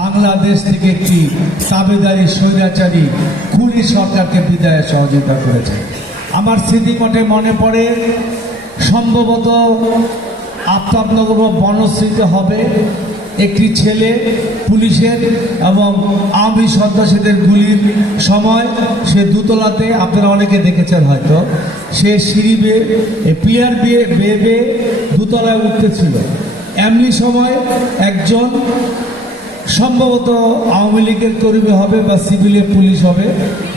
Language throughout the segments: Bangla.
বাংলাদেশ থেকে একটি তাবেদারি স্বৈরাচারী খুনি সরকারকে বিদায়ে সহযোগিতা করেছে। আমার স্মৃতিমঠে মনে পড়ে, সম্ভবত আফতাবনগর বনশ্রীতে হবে একটি ছেলে পুলিশের এবং আওয়ামী সন্ত্রাসীদের গুলির সময়। সে দুতলাতে, আপনারা অনেকে দেখেছেন হয়তো, সে সিঁড়ি বেয়ে পিয়ার বিয়ে, বেয়ে বেয়ে দুতলায় উঠতেছিল। এমনি সময় একজন সম্ভবত আওয়ামী লীগের কর্মী হবে বা সিভিলের পুলিশ হবে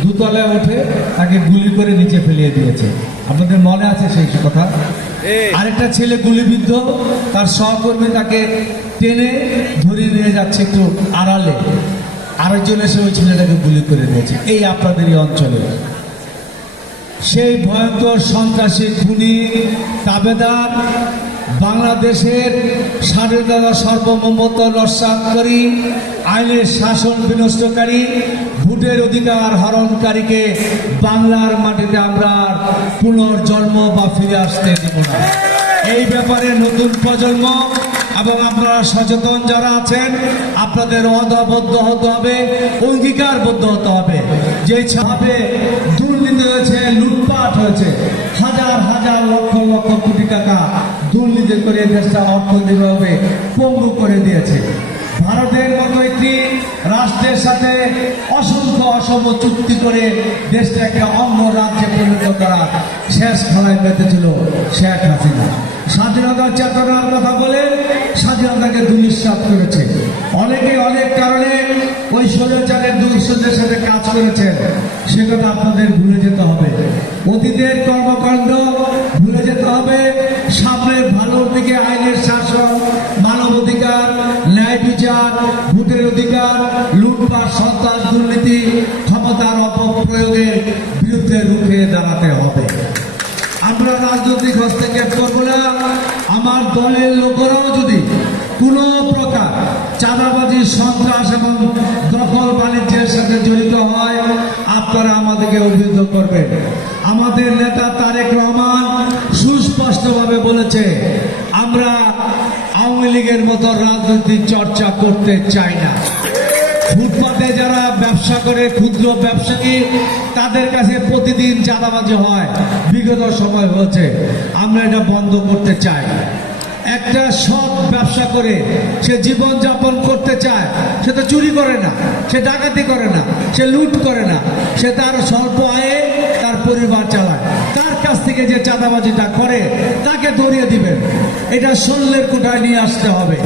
দুতলায় উঠে তাকে গুলি করে নিচে ফেলিয়ে দিয়েছে। আপনাদের মনে আছে সেই কথা? আরেকটা ছেলে গুলিবিদ্ধ তার সহকর্মী তাকে টেনে ধরিয়ে নিয়ে যাচ্ছে একটু আড়ালে। আরেকজন এসে ওই ছেলেটাকে গুলি করে দিয়েছে এই আপনাদের এই অঞ্চলে। সেই ভয়ঙ্কর সন্ত্রাসী খুনি তাবেদার বাংলাদেশের স্বাধীনতা সার্বভৌমত্ব নস্বাতকারী আইনের শাসন বিনষ্টকারী, ভোটের অধিকার হরণকারীকে বাংলার মাটিতে আমরা পুনর্জন্ম বা ফিরে আসতে দেব না। এই ব্যাপারে নতুন প্রজন্ম এবং আপনারা সচেতন যারা আছেন, আপনাদের অদাবদ্ধ হতে হবে, অঙ্গীকারবদ্ধ হতে হবে। যে ভাবে দুর্নীতি হয়েছে লুটপাট হয়েছে, হাজার হাজার লক্ষ লক্ষ কোটি টাকা দুর্নীতি করে দেশটা অর্থনৈতিকভাবে পঙ্গু করে দিয়েছে। ভারতের মতো একটি রাষ্ট্রের সাথে অসংখ্য অসম চুক্তি করে দেশটা একটা অন্য রাজ্যে পরিণত করা শেষ খেলায় পেতেছিল শেখ হাসিনা। স্বাধীনতার চেতনার কথা বলে স্বাধীনতাকে দুলিশ্বাস করেছে। অনেকে অনেক কারণে ওই স্বৈরাচারের দুঃসদের সাথে কাজ করেছেন। সে কথা আপনাদের ভুলে যেতে হবে। অতীতের কর্মকাণ্ড ভুলে হবে। সামনের ভালোর দিকে আইনের শাসন, মানব অধিকার, ন্যায় বিচার, ভোটের অধিকার, লুটপাট, সন্ত্রাস, দুর্নীতি, ক্ষমতার অপপ্রয়োগের বিরুদ্ধে রুখে দাঁড়াতে হবে। আমরা রাজনৈতিক হস্তক্ষেপ করব না। আমার দলের লোকেরাও যদি কোনো প্রকার চাঁদাবাজি, সন্ত্রাস এবং দখল বাণিজ্যের সাথে জড়িত হয়, আপনারা আমাদেরকে অভিযোগ করবেন। আমাদের নেতা তারেক রহমান সুস্পষ্টভাবে বলেছে, আমরা আওয়ামী লীগের মতো রাজনৈতিক চর্চা করতে চাই না। ফুটপাতে যারা ব্যবসা করে, ক্ষুদ্র ব্যবসায়ী, তাদের কাছে প্রতিদিন চাঁদাবাজি হয়। বিগত সময় হয়েছে, আমরা এটা বন্ধ করতে চাই। একটা সৎ ব্যবসা করে সে জীবন যাপন করতে চায়, সে তো চুরি করে না, সে ডাকাতি করে না, সে লুট করে না, সে তার স্বল্প আয়ে তার পরিবার থেকে যে চাঁদাবাজিটা করে, তাকে ধরিয়ে দিবেন। এটা শল্যের কোঠায় নিয়ে আসতে হবে।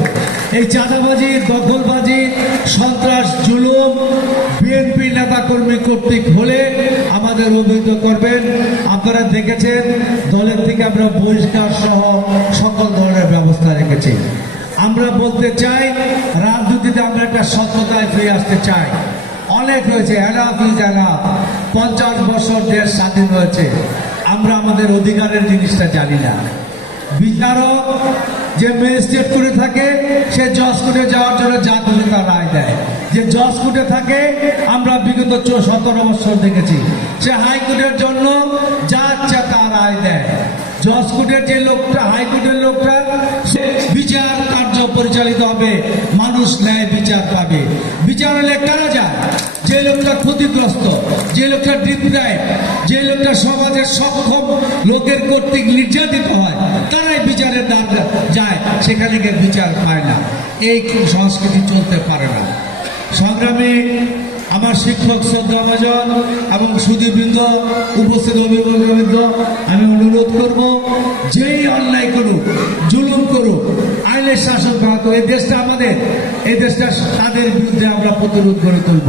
এই চাঁদাবাজি, দখলবাজি, সন্ত্রাস, জুলুম বিএনপি নেতাকর্মী কর্তৃক হলে আমাদের অভিহিত করবেন। আপনারা দেখেছেন, দলের থেকে আমরা বহিষ্কার সহ সকল ধরনের ব্যবস্থা রেখেছি। আমরা বলতে চাই, রাজনীতিতে আমরা একটা সত্যতায় ফিরে আসতে চাই। অনেক হয়েছে এনাফ ইজ এনাফ। পঞ্চাশ বছর দেশ স্বাধীন হয়েছে। আমরা আমাদের অধিকারের জিনিসটা জানি না। বিচারক যে ম্যাজিস্ট্রেট করে থাকে, সে জজ কোর্টে যাওয়ার জন্য যা খুশি তার রায় দেয়। যে জজ কোর্টে থাকে, আমরা বিগত সতেরো বছর দেখেছি। সে হাইকোর্টের জন্য যা ইচ্ছা তার রায় দেয়। জজ কোর্টের যে লোকটা হাইকোর্টের লোকটা, সে বিচার কার্য পরিচালিত হবে। মানুষ ন্যায় বিচার পাবে। বিচার হলে কারা যায়? যে লোকটা ক্ষতিগ্রস্ত, যে লোকটা ডিপ্রাইভ যে লোকটা সমাজের সক্ষম লোকের কর্তৃক নির্যাতিত হয়, তারাই বিচারের দ্বার যায়, সেখানে গিয়ে বিচার পায় না। এই সংস্কৃতি চলতে পারে না। সংগ্রামে আমার শিক্ষক শ্রদ্ধা শ্রদ্ধাভাজন এবং সুদীবৃন্দ উপস্থিত অভিভাবকবৃন্দ আমি অনুরোধ করব, যেই অন্যায় করুক, জুলুম করুক, আইনের শাসন ভাগ এই দেশটা আমাদের, এই দেশটা তাদের বিরুদ্ধে আমরা প্রতিরোধ করে তুলব।